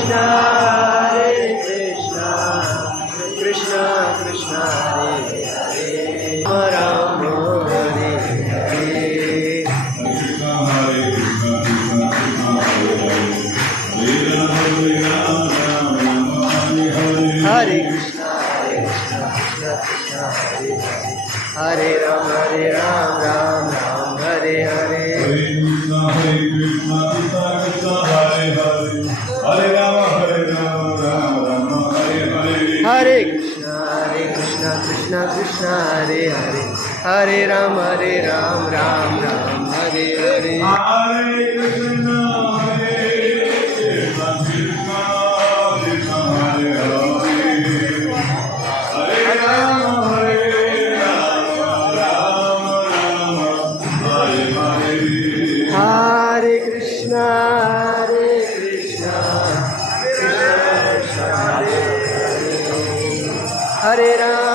Krishna Krishna Krishna Hare Hare Rama Hare Hare Hare Krishna Krishna Krishna Hare Hare Hare Ram Ram Ram Hare Hare Hare Krishna Krishna Krishna Hare Hare Hare Rama Ram Rama Hare Hare Hare Krishna Krishna Krishna Hare Hare Hare Ram Ram Ram Hare Hare Hare Krishna Hare Krishna Krishna Krishna Hare Hare Hare Rama Rama Hare Hare Hare Krishna Krishna Krishna Hare Hare Hare Ram